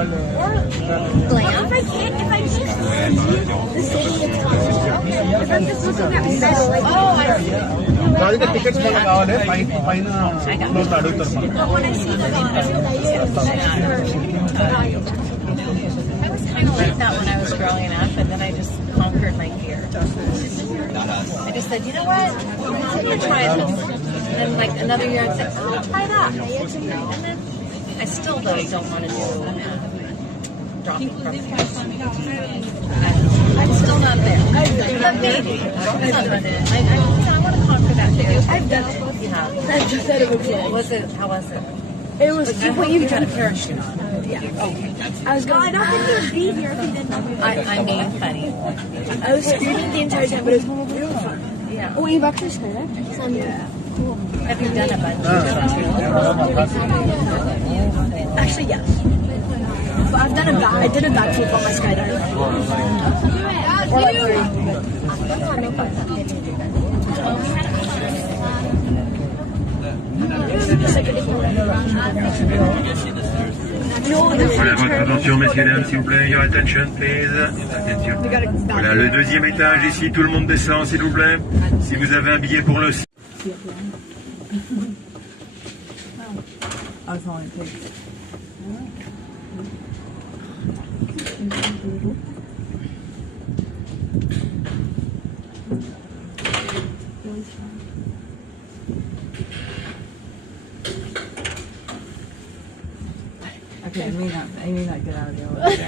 If I can't, if I just see the city, it's fine. If I'm just looking at metal, like, oh, I see. దానికి tickets మనకు కావాలి పైన floor అడుగుతారు మనం. But when I see the I was kind of like that when I was growing up, and then I just conquered my fear. I just said, you know what? I'm going to try this. And then, like, another year, I'd say, oh, I'll try that. And then I still, though, don't want to do dropping from the I'm still not there. Maybe. I want to conquer that fear. I've done it. Yeah. I've just said it before. How was it? It was Well, you had a parachute on. yeah. Okay. I was going, I don't think you'd be here if you didn't. I made funny. I was screaming the entire time, but it was real fun. Yeah. Oh, you've actually skydived? Some, yeah. Cool. Have you done a bungee? Actually, yes. But I've done I did a backflip on my skydive. Or like Voilà, votre attention, messieurs, dames, s'il vous plaît. Your attention, please. Attention. Voilà, le deuxième étage ici, tout le monde descend, s'il vous plaît. Si vous avez un billet pour le... Okay, I may not get out of the elevator.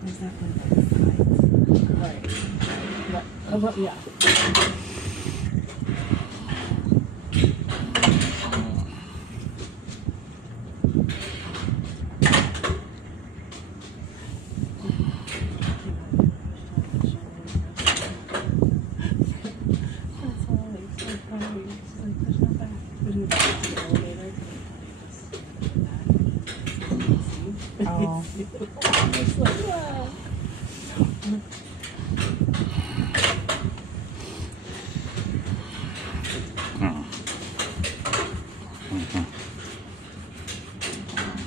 There's definitely sides. Right. Well, yeah. Oh.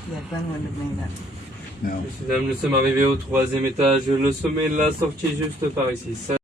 Yeah, Glenn wouldn't have made that. No. Messieurs, dames, nous sommes arrivés au 3e étage. Le sommet, la sortie juste par ici.